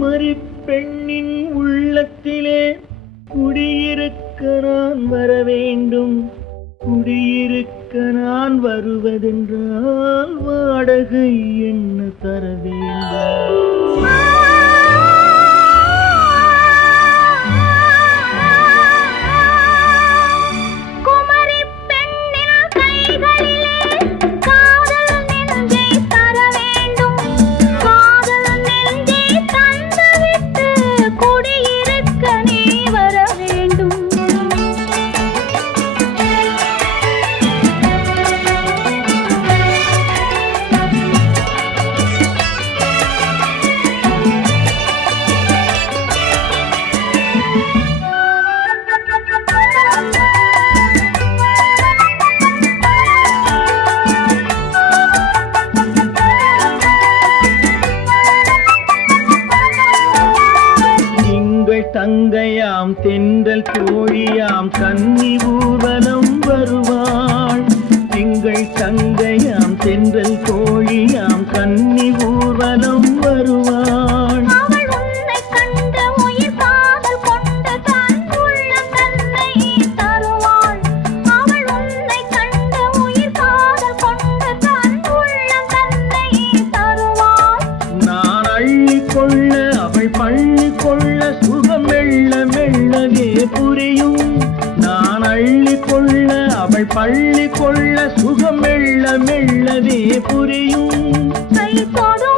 குமரி பெண்ணின் உள்ளத்திலே குடியிருக்க நான் வர வேண்டும். குடியிருக்க நான் வருவதென்றால் வாடகை என்ன தர வேண்டும்? தங்கையாம் தென்றல் தோழியாம் கன்னி ஊர்வலம் வருவாள். திங்கள் தங்கையாம் தென்றல் தோழியாம் கன்னி ஊர்வலம் வருவாள். அவள் உன்னை கண்டு உயிர் காதல் கொண்டு தன் உள்ளம் தன்னை தருவாள். அவள் உன்னை கண்டு உயிர் காதல் கொண்டு தன் உள்ளம் தன்னை தருவாள். நான் அள்ளிக்கொள்ள அவள் பள்ளிக்கொள்ள சுகம் மெல்ல மெல்லவே புரியும். நான் அள்ளிக்கொள்ள அவள் பள்ளிக்கொள்ள சுகம் மெல்ல மெல்லவே புரியும். கை தொடும்